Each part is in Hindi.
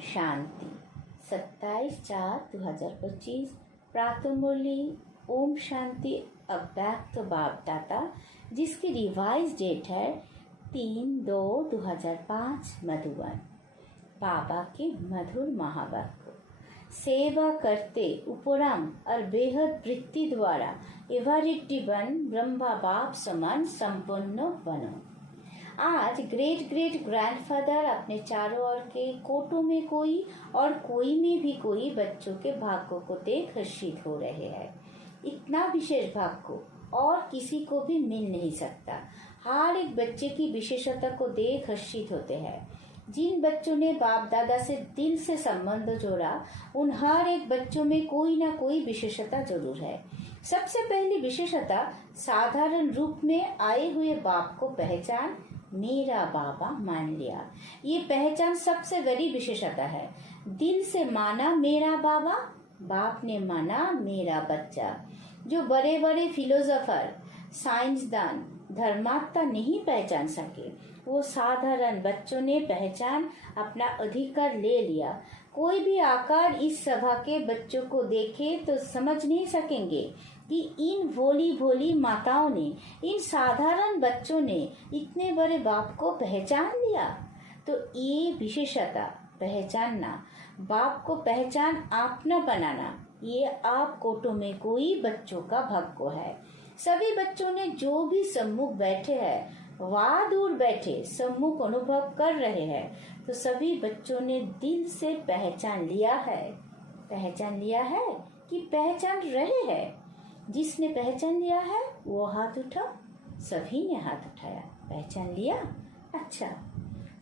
शांति 27/4/2025 प्रातः मुरली ओम शांति अव्यक्त बाप दाता, जिसकी रिवाइज डेट है 3/2/2005 मधुबन। बाबा के मधुर महावाक्य, सेवा करते उपराम और बेहद वृत्ति द्वारा एवरिटी बन ब्रह्मा बाप समान संपन्न बनो। आज ग्रेट ग्रेट ग्रैंडफादर अपने चारों ओर के कोटों में कोई और कोई में भी कोई बच्चों के भाग्यों को देख हर्षित हो रहे हैं। इतना विशेष भाग्य और किसी को भी मिल नहीं सकता। हर एक बच्चे की विशेषता को देख हर्षित होते हैं। जिन बच्चों ने बाप दादा से दिल से संबंध जोड़ा, उन हर एक बच्चों में कोई ना कोई विशेषता जरूर है। सबसे पहली विशेषता, साधारण रूप में आए हुए बाप को पहचान मेरा बाबा मान लिया। ये पहचान सबसे बड़ी विशेषता है। दिल से माना मेरा बाबा, बाप ने माना मेरा बच्चा। जो बड़े बड़े फिलोसोफर, साइंसदान, धर्मात्मा नहीं पहचान सके, वो साधारण बच्चों ने पहचान अपना अधिकार ले लिया। कोई भी आकार इस सभा के बच्चों को देखे तो समझ नहीं सकेंगे कि इन भोली भोली माताओं ने, इन साधारण बच्चों ने इतने बड़े बाप को पहचान लिया। तो ये विशेषता पहचानना, बाप को पहचान अपना बनाना, ये आप कोटों में कोई बच्चों का भाग्य है। सभी बच्चों ने जो भी सम्मुख बैठे हैं, वह दूर बैठे सम्मुख अनुभव कर रहे हैं, तो सभी बच्चों ने दिल से पहचान लिया है। पहचान लिया है कि पहचान रहे हैं। जिसने पहचान लिया है वो हाथ उठा। सभी ने हाथ उठाया। पहचान लिया। अच्छा,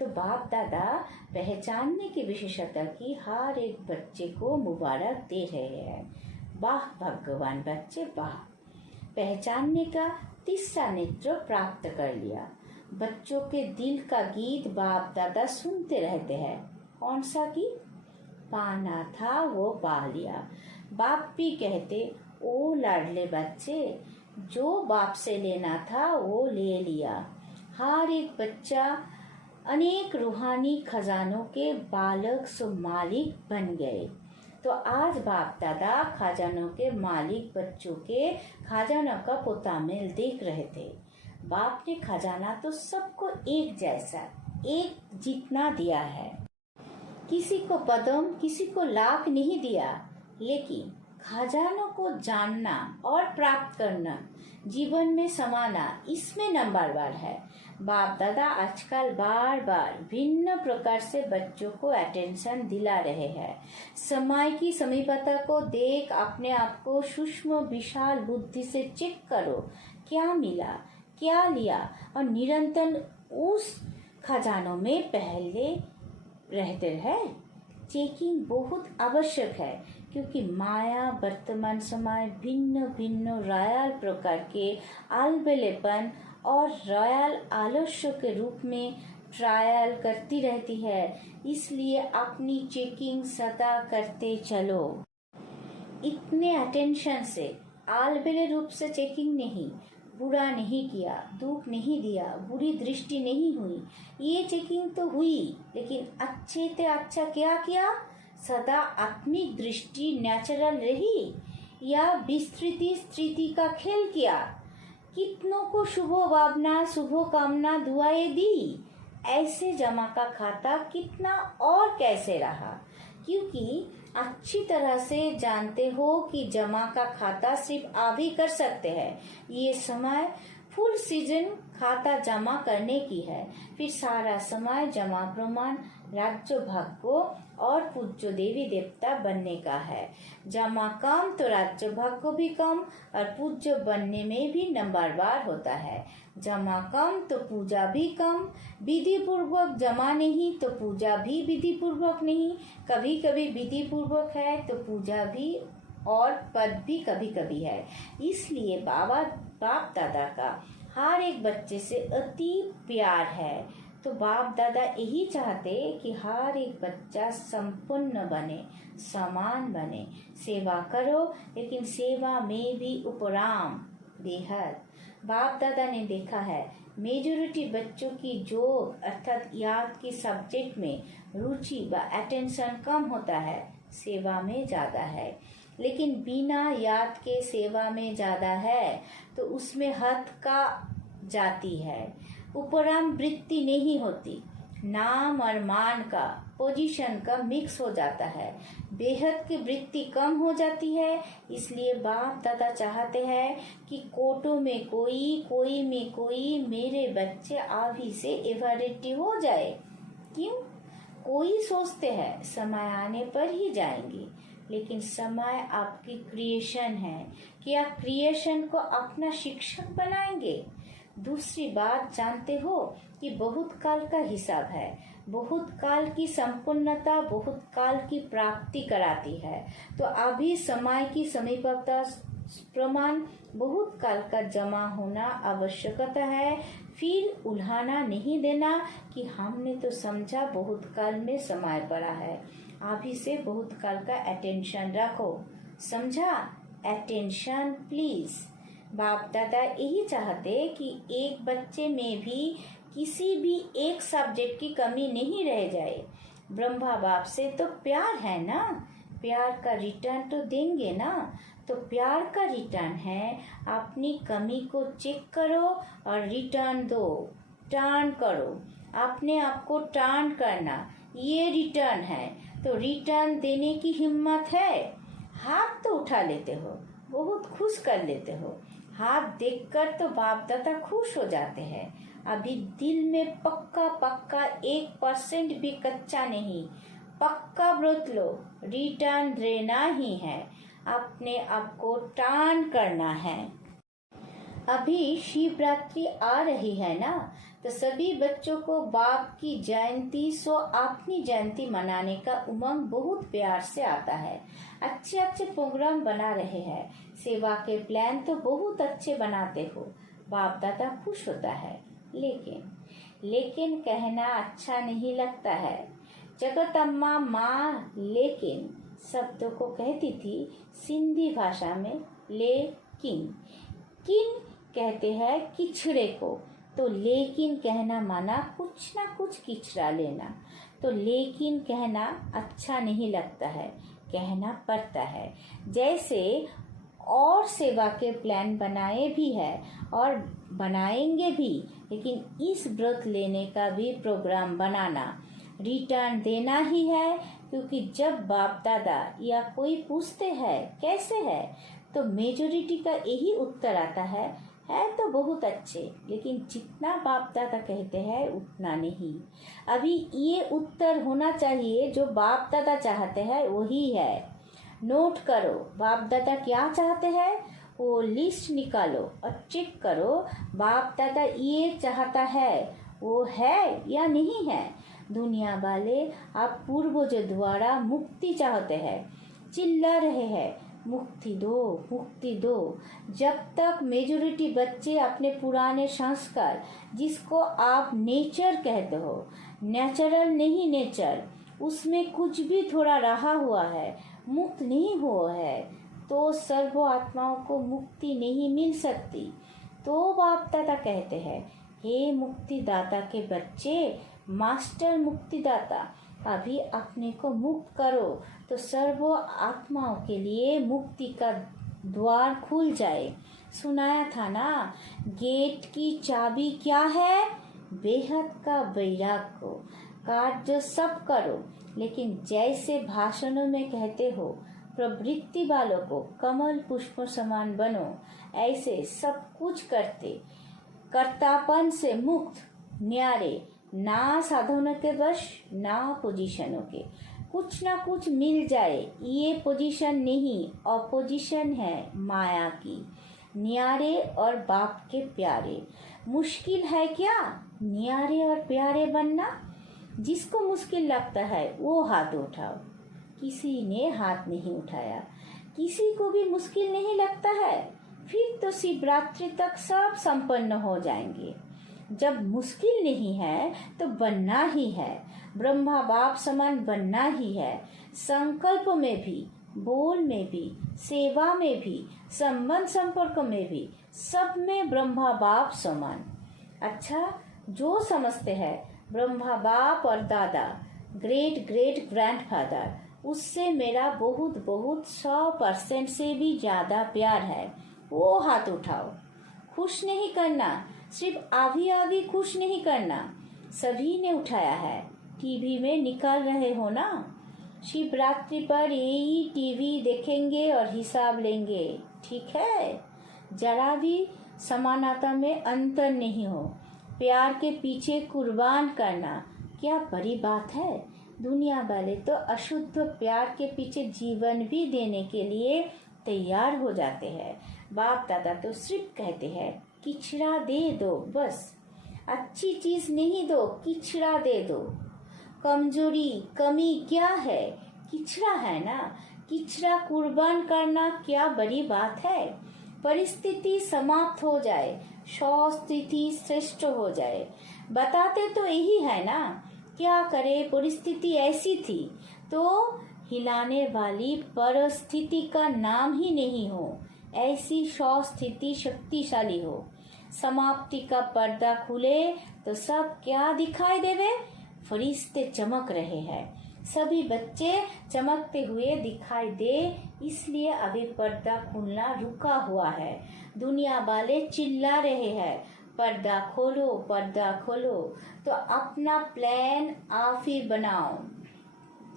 तो बाप दादा पहचानने की विशेषता की हर एक बच्चे को मुबारक दे रहे हैं। वाह भगवान बच्चे वाह। पहचानने का तीसरा नेत्र प्राप्त कर लिया। बच्चों के दिल का गीत बाप दादा सुनते रहते हैं। कौन सा गीत? पाना था वो पा लिया। बाप भी कहते, ओ लाडले बच्चे, जो बाप से लेना था वो ले लिया। हर एक बच्चा अनेक रूहानी खजानों के बालक सो मालिक बन गए। तो आज बाप दादा खजानों के मालिक बच्चों के खजानों का पोतामेल देख रहे थे। बाप ने खजाना तो सबको एक जैसा, एक जितना दिया है। किसी को पदम, किसी को लाख नहीं दिया, लेकिन खजानों को जानना और प्राप्त करना, जीवन में समाना, इसमें नंबर 1 है। बाप दादा आजकल बार बार भिन्न प्रकार से बच्चों को अटेंशन दिला रहे हैं। समय की समीपता को देख अपने आप को सूक्ष्म विशाल बुद्धि से चेक करो, क्या मिला, क्या लिया, और निरंतर उस खजानों में पहले रहते रहे। चेकिंग बहुत आवश्यक है, क्योंकि माया वर्तमान समय भिन्न भिन्न रॉयल प्रकार के अलबेलेपन और रॉयल आलस्य के रूप में ट्रायल करती रहती है। इसलिए अपनी चेकिंग सदा करते चलो। इतने अटेंशन से अलबेले रूप से चेकिंग नहीं, बुरा नहीं किया, दुख नहीं दिया, बुरी दृष्टि नहीं हुई। ये चेकिंग तो हुई, लेकिन अच्छे से अच्छा क्या किया? सदा आत्मिक दृष्टि नेचुरल रही या विस्तृति स्थिति का खेल किया? कितनों को शुभ भावना, शुभ कामना, दुआएं दी? ऐसे जमा का खाता कितना और कैसे रहा? क्योंकि अच्छी तरह से जानते हो कि जमा का खाता सिर्फ आप ही कर सकते हैं। ये समय फुल सीजन खाता जमा करने की है। फिर सारा समय जमा प्रमाण, राज्य भाग्य और पूज्य देवी देवता बनने का है। जमा कम तो राज्य भाग्य भी कम और पूज्य बनने में भी नंबरवार होता है। जमा कम तो पूजा भी कम, विधि पूर्वक जमा नहीं तो पूजा भी विधि पूर्वक नहीं, कभी कभी विधि पूर्वक है तो पूजा भी और पद भी कभी कभी है। इसलिए बाप दादा का हर एक बच्चे से अति प्यार है। तो बाप दादा यही चाहते कि हर एक बच्चा संपन्न बने, समान बने। सेवा करो, लेकिन सेवा में भी उपराम बेहद। बाप दादा ने देखा है मेजोरिटी बच्चों की जोग अर्थात याद की सब्जेक्ट में रुचि व अटेंशन कम होता है, सेवा में ज़्यादा है। लेकिन बिना याद के सेवा में ज़्यादा है तो उसमें हद का जाती है, उपराम वृत्ति नहीं होती, नाम और मान का पोजीशन का मिक्स हो जाता है, बेहद की वृत्ति कम हो जाती है। इसलिए बाप दादा चाहते हैं कि कोटों में कोई में कोई मेरे बच्चे अभी से एवरेटी हो जाए। क्यों? कोई सोचते हैं समय आने पर ही जाएंगे, लेकिन समय आपकी क्रिएशन है कि आप क्रिएशन को अपना शिक्षक बनाएंगे। दूसरी बात जानते हो कि बहुत काल का हिसाब है, बहुत काल की संपूर्णता बहुत काल की प्राप्ति कराती है। तो अभी समय की समीपता प्रमाण बहुत काल का जमा होना आवश्यकता है। फिर उल्हाना नहीं देना कि हमने तो समझा बहुत काल में समय पड़ा है, अभी से बहुत काल का अटेंशन रखो, समझा? Attention please. बाप दादा यही चाहते कि एक बच्चे में भी किसी भी एक सब्जेक्ट की कमी नहीं रह जाए। ब्रह्मा बाप से तो प्यार है ना, प्यार का रिटर्न तो देंगे ना। तो प्यार का रिटर्न है अपनी कमी को चेक करो और रिटर्न दो, टर्न करो, अपने आप को टर्न करना, ये रिटर्न है। तो रिटर्न देने की हिम्मत है? हाथ तो उठा लेते हो, बहुत खुश कर लेते हो, हाथ देखकर तो बाप दादा खुश हो जाते हैं। अभी दिल में पक्का 1% भी कच्चा नहीं, पक्का व्रत लो, रिटर्न देना ही है, अपने आप को टर्न करना है। अभी शिवरात्रि आ रही है ना, तो सभी बच्चों को बाप की जयंती सो अपनी जयंती मनाने का उमंग बहुत प्यार से आता है। अच्छे प्रोग्राम बना रहे हैं, सेवा के प्लान तो बहुत अच्छे बनाते हो, बाप दादा खुश होता है। लेकिन कहना अच्छा नहीं लगता है। जगदम्मा माँ लेकिन शब्दों को कहती थी सिंधी भाषा में, लेकिन किन कहते हैं किचड़े को, तो लेकिन कहना माना कुछ ना कुछ किचड़ा लेना। तो लेकिन कहना अच्छा नहीं लगता है, कहना पड़ता है। जैसे और सेवा के प्लान बनाए भी है और बनाएंगे भी, लेकिन इस व्रत लेने का भी प्रोग्राम बनाना, रिटर्न देना ही है। क्योंकि जब बाप दादा या कोई पूछते हैं कैसे है, तो मेजोरिटी का यही उत्तर आता है तो बहुत अच्छे, लेकिन जितना बाप दादा कहते हैं उतना नहीं। अभी ये उत्तर होना चाहिए जो बाप दादा चाहते हैं वही है। नोट करो बाप दादा क्या चाहते हैं, वो लिस्ट निकालो और चेक करो बाप दादा ये चाहता है वो है या नहीं है। दुनिया वाले आप पूर्वजों द्वारा मुक्ति चाहते हैं, चिल्ला रहे हैं मुक्ति दो। जब तक मेजोरिटी बच्चे अपने पुराने संस्कार, जिसको आप नेचर कहते हो, नेचुरल नहीं नेचर, उसमें कुछ भी थोड़ा रहा हुआ है, मुक्त नहीं हुआ है, तो सर्व आत्माओं को मुक्ति नहीं मिल सकती। तो बाप दादा कहते हैं हे मुक्तिदाता के बच्चे, मास्टर मुक्तिदाता, अभी अपने को मुक्त करो तो सर्व आत्माओं के लिए मुक्ति का द्वार खुल जाए। सुनाया था ना, गेट की चाबी क्या है? बेहद का वैराग को कार्य सब करो। लेकिन जैसे भाषणों में कहते हो प्रवृत्ति वालों को कमल पुष्प समान बनो, ऐसे सब कुछ करते कर्तापन से मुक्त, न्यारे, ना साधनों के वश ना पोजीशनों के, कुछ ना कुछ मिल जाए। ये पोजीशन नहीं, अपोजिशन है माया की। न्यारे और बाप के प्यारे। मुश्किल है क्या न्यारे और प्यारे बनना? जिसको मुश्किल लगता है वो हाथ उठाओ। किसी ने हाथ नहीं उठाया। किसी को भी मुश्किल नहीं लगता है, फिर तो शिवरात्रि तक सब संपन्न हो जाएंगे। जब मुश्किल नहीं है तो बनना ही है, ब्रह्मा बाप समान बनना ही है। संकल्प में भी, बोल में भी, सेवा में भी, संबंध संपर्क में भी, सब में ब्रह्मा बाप समान। अच्छा, जो समझते हैं ब्रह्मा बाप और दादा, ग्रेट ग्रेट ग्रैंडफादर, उससे मेरा बहुत बहुत 100% से भी ज्यादा प्यार है, वो हाथ उठाओ। खुश नहीं करना, सिर्फ आभी आभी खुश नहीं करना। सभी ने उठाया है, टीवी में निकाल रहे हो ना। शिवरात्रि पर यही टीवी देखेंगे और हिसाब लेंगे, ठीक है? जरा भी समानता में अंतर नहीं हो। प्यार के पीछे कुर्बान करना क्या बड़ी बात है। दुनिया वाले तो अशुद्ध प्यार के पीछे जीवन भी देने के लिए तैयार हो जाते हैं। बाप दादा तो सिर्फ कहते हैं किचड़ा दे दो, बस अच्छी चीज नहीं दो, किचड़ा दे दो। कमजोरी कमी क्या है? किचड़ा है ना। किचड़ा कुर्बान करना क्या बड़ी बात है। परिस्थिति समाप्त हो जाए, स्थिति श्रेष्ठ हो जाए, बताते तो यही है ना। क्या करे, परिस्थिति ऐसी थी तो हिलाने वाली परिस्थिति का नाम ही नहीं हो। ऐसी स्थिति शक्तिशाली हो। समाप्ति का पर्दा खुले तो सब क्या दिखाई देवे? फरिश्ते चमक रहे हैं, सभी बच्चे चमकते हुए दिखाई दे, इसलिए अभी पर्दा खुलना रुका हुआ है। दुनिया वाले चिल्ला रहे हैं पर्दा खोलो, पर्दा खोलो। तो अपना प्लान आप ही बनाओ।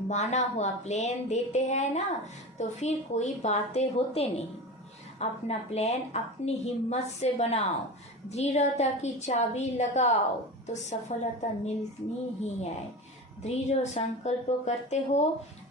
माना हुआ प्लान देते हैं ना, तो फिर कोई बातें होते नहीं। अपना प्लान अपनी हिम्मत से बनाओ, दृढ़ता की चाबी लगाओ, तो सफलता मिलनी ही है। दृढ़ संकल्प करते हो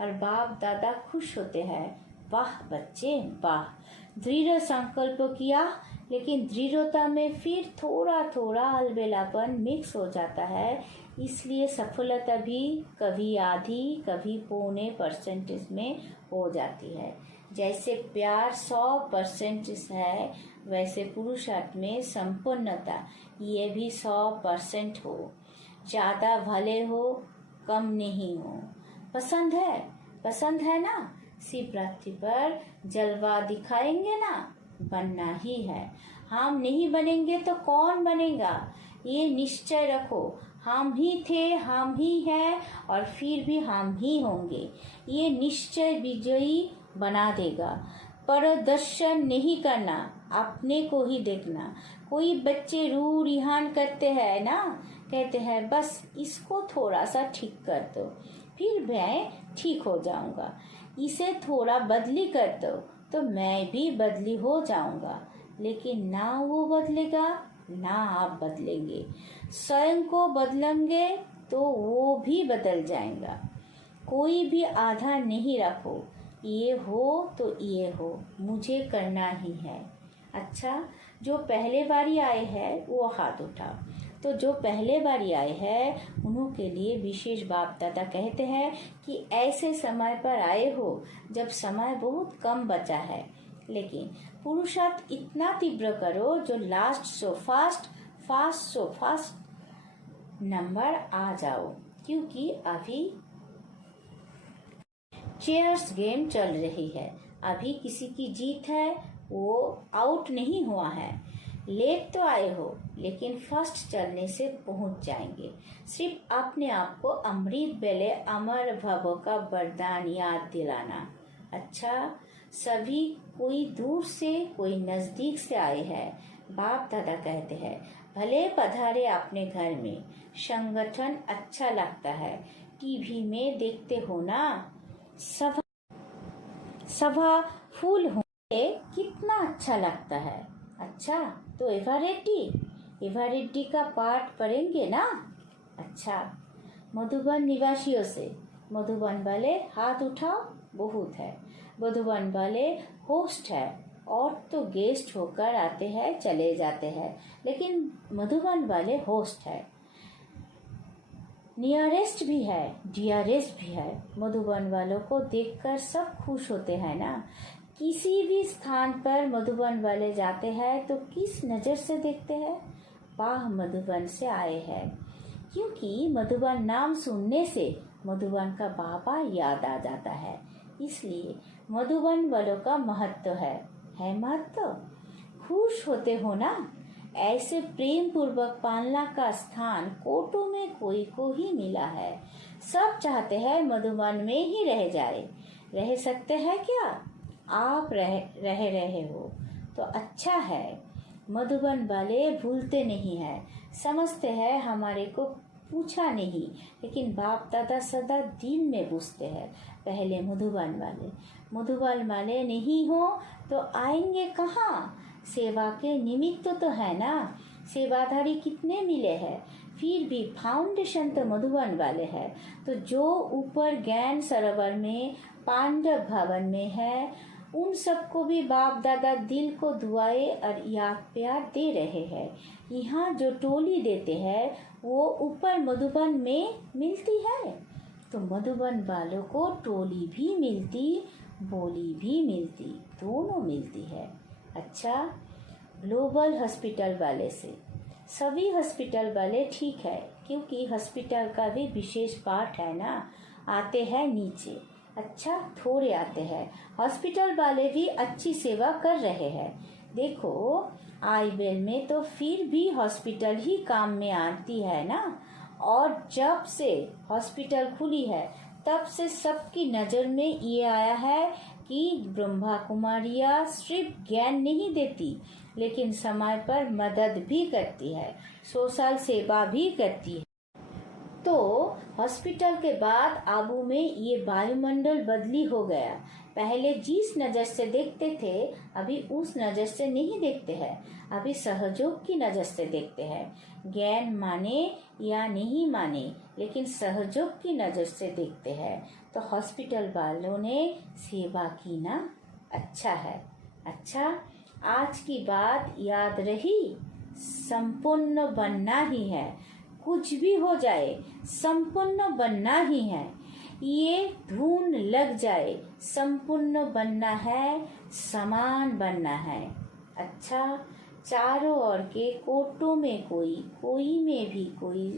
और बाप दादा खुश होते हैं। वाह बच्चे वाह, दृढ़ संकल्प किया, लेकिन दृढ़ता में फिर थोड़ा थोड़ा अलबेलापन मिक्स हो जाता है, इसलिए सफलता भी कभी आधी कभी 0.25% में हो जाती है। जैसे प्यार 100% है, वैसे पुरुषार्थ में संपन्नता ये भी 100% हो। ज्यादा भले हो, कम नहीं हो। पसंद है ना। शिवरात्रि पर जलवा दिखाएंगे ना, बनना ही है। हम नहीं बनेंगे तो कौन बनेगा, ये निश्चय रखो। हम ही थे, हम ही हैं और फिर भी हम ही होंगे। ये निश्चय विजयी बना देगा। प्रदर्शन नहीं करना, अपने को ही देखना। कोई बच्चे रू रिहान करते हैं ना, कहते हैं बस इसको थोड़ा सा ठीक कर दो, फिर मैं ठीक हो जाऊंगा। इसे थोड़ा बदली कर दो तो मैं भी बदली हो जाऊंगा। लेकिन ना वो बदलेगा ना आप बदलेंगे। स्वयं को बदलेंगे तो वो भी बदल जाएगा। कोई भी आधा नहीं रखो, ये हो तो ये हो, मुझे करना ही है। अच्छा, जो पहले बारी आए हैं वो हाथ उठा। तो जो पहले बारी आए हैं उन्हों के लिए विशेष बाप दादा कहते हैं कि ऐसे समय पर आए हो जब समय बहुत कम बचा है, लेकिन पुरुषार्थ इतना तीव्र करो जो लास्ट सो फास्ट नंबर आ जाओ। क्योंकि अभी चेयर्स गेम चल रही है, अभी किसी की जीत है, वो आउट नहीं हुआ है। लेट तो आए हो, लेकिन फर्स्ट चलने से पहुंच जाएंगे। सिर्फ अपने आप को अमृत बेले अमर भव का वरदान याद दिलाना। अच्छा, सभी कोई दूर से कोई नजदीक से आए हैं। बाप दादा कहते हैं भले पधारे अपने घर में, संगठन अच्छा लगता है। टीवी में देखते हो ना, सभा फूल होंगे, कितना अच्छा लगता है। अच्छा, तो एवारेड्डी का पाठ पढ़ेंगे ना। अच्छा, मधुबन निवासियों से, मधुबन वाले हाथ उठाओ, बहुत है। मधुबन वाले होस्ट है और तो गेस्ट होकर आते हैं चले जाते हैं, लेकिन मधुबन वाले होस्ट है। नियरेस्ट भी है, डियरेस्ट भी है। मधुबन वालों को देखकर सब खुश होते हैं ना। किसी भी स्थान पर मधुबन वाले जाते हैं तो किस नज़र से देखते हैं? वाह, मधुबन से आए हैं। क्योंकि मधुबन नाम सुनने से मधुबन का बाबा याद आ जाता है, इसलिए मधुबन वालों का महत्व है महत्व। खुश होते हो ना, ऐसे प्रेम पूर्वक पालना का स्थान कोटों में कोई को ही मिला है। सब चाहते हैं मधुबन में ही रह जाए। रह सकते हैं क्या? आप रह रहे हो तो अच्छा है। मधुबन वाले भूलते नहीं है, समझते हैं हमारे को पूछा नहीं, लेकिन बाप दादा सदा दिल में पूछते हैं। पहले मधुबन वाले नहीं हो तो आएंगे कहाँ? सेवा के निमित्त तो है ना। सेवाधारी कितने मिले हैं, फिर भी फाउंडेशन तो मधुबन वाले है। तो जो ऊपर ज्ञान सरोवर में पांडव भवन में है, उन सबको भी बाप दादा दिल को दुआएं और याद प्यार दे रहे हैं। यहाँ जो टोली देते हैं वो ऊपर मधुबन में मिलती है, तो मधुबन वालों को टोली भी मिलती, बोली भी मिलती, दोनों मिलती है। अच्छा, ग्लोबल हॉस्पिटल वाले से सभी हॉस्पिटल वाले ठीक है, क्योंकि हॉस्पिटल का भी विशेष पार्ट है ना, आते हैं नीचे। अच्छा, थोड़े आते हैं। हॉस्पिटल वाले भी अच्छी सेवा कर रहे हैं। देखो आईवेल में तो फिर भी हॉस्पिटल ही काम में आती है ना। और जब से हॉस्पिटल खुली है तब से सबकी नज़र में ये आया है कि ब्रह्मा कुमारियाँ सिर्फ ज्ञान नहीं देती, लेकिन समय पर मदद भी करती है, सोशल सेवा भी करती है। तो हॉस्पिटल के बाद आबू में ये वायुमंडल बदली हो गया। पहले जिस नज़र से देखते थे अभी उस नज़र से नहीं देखते हैं, अभी सहयोग की नज़र से देखते हैं। ज्ञान माने या नहीं माने, लेकिन सहयोग की नज़र से देखते हैं। तो हॉस्पिटल वालों ने सेवा की ना, अच्छा है। अच्छा, आज की बात याद रही, संपूर्ण बनना ही है। कुछ भी हो जाए संपूर्ण बनना ही है। ये धुन लग जाए संपूर्ण बनना है, समान बनना है। अच्छा, चारों ओर के कोटों में कोई में भी कोई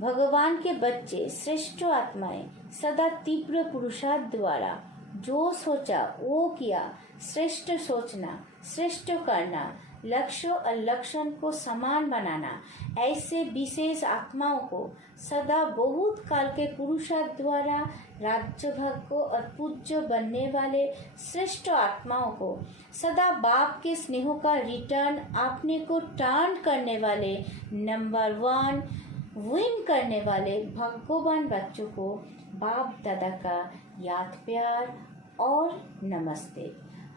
भगवान के बच्चे श्रेष्ठ आत्माएं सदा तीव्र पुरुषार्थ द्वारा जो सोचा वो किया। श्रेष्ठ सोचना, श्रेष्ठ करना, लक्ष्य और लक्षण को समान बनाना, ऐसे विशेष आत्माओं को सदा बहुत काल के पुरुषार्थ द्वारा राज्य भाग को और पूज्य बनने वाले श्रेष्ठ आत्माओं को सदा बाप के स्नेह का रिटर्न अपने को टर्न करने वाले, नंबर 1 विन करने वाले भगवान बच्चों को बाप दादा का याद प्यार और नमस्ते।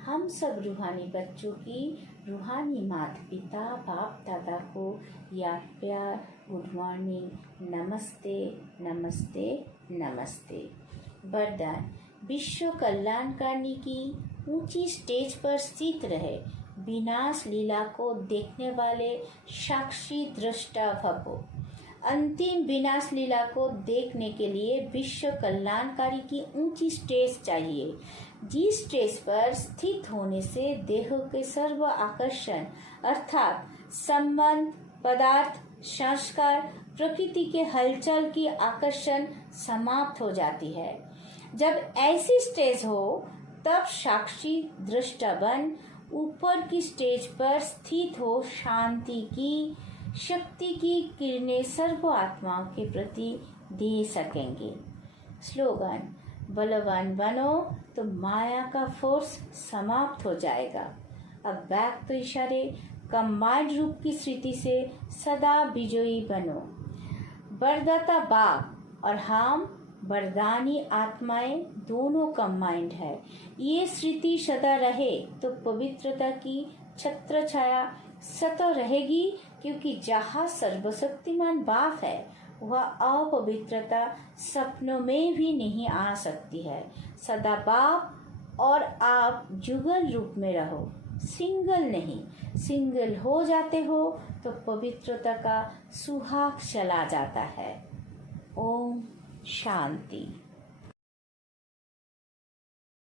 हम सब रूहानी बच्चों की रूहानी माता पिता बाप दादा को याद प्यार, गुड मॉर्निंग, नमस्ते नमस्ते नमस्ते। वरदान, विश्व कल्याणकारिणी की ऊंची स्टेज पर स्थित रहे, विनाश लीला को देखने वाले साक्षी दृष्टा भवो। अंतिम विनाश लीला को देखने के लिए विश्व कल्याणकारी की ऊंची स्टेज चाहिए, जिस स्टेज पर स्थित होने से देह के सर्व आकर्षण अर्थात संबंध, पदार्थ, संस्कार, प्रकृति के हलचल की आकर्षण समाप्त हो जाती है। जब ऐसी स्टेज हो तब साक्षी दृष्टा बन ऊपर की स्टेज पर स्थित हो, शांति की शक्ति की किरणें सर्व आत्माओं के प्रति दे सकेंगे। स्लोगन, बलवान बनो तो माया का फोर्स समाप्त हो जाएगा। अब बैक तो इशारे कंबाइंड रूप की स्थिति से सदा विजयी बनो। वरदाता बाप और हम वरदानी आत्माएं दोनों कंबाइंड है। ये स्थिति सदा रहे तो पवित्रता की छत्र छाया सतत रहेगी, क्योंकि जहाँ सर्वशक्तिमान बाप है वह अपवित्रता सपनों में भी नहीं आ सकती है। सदा बाप और आप जुगल रूप में रहो, सिंगल नहीं। सिंगल हो जाते हो तो पवित्रता का सुहाग चला जाता है। ओम शांति।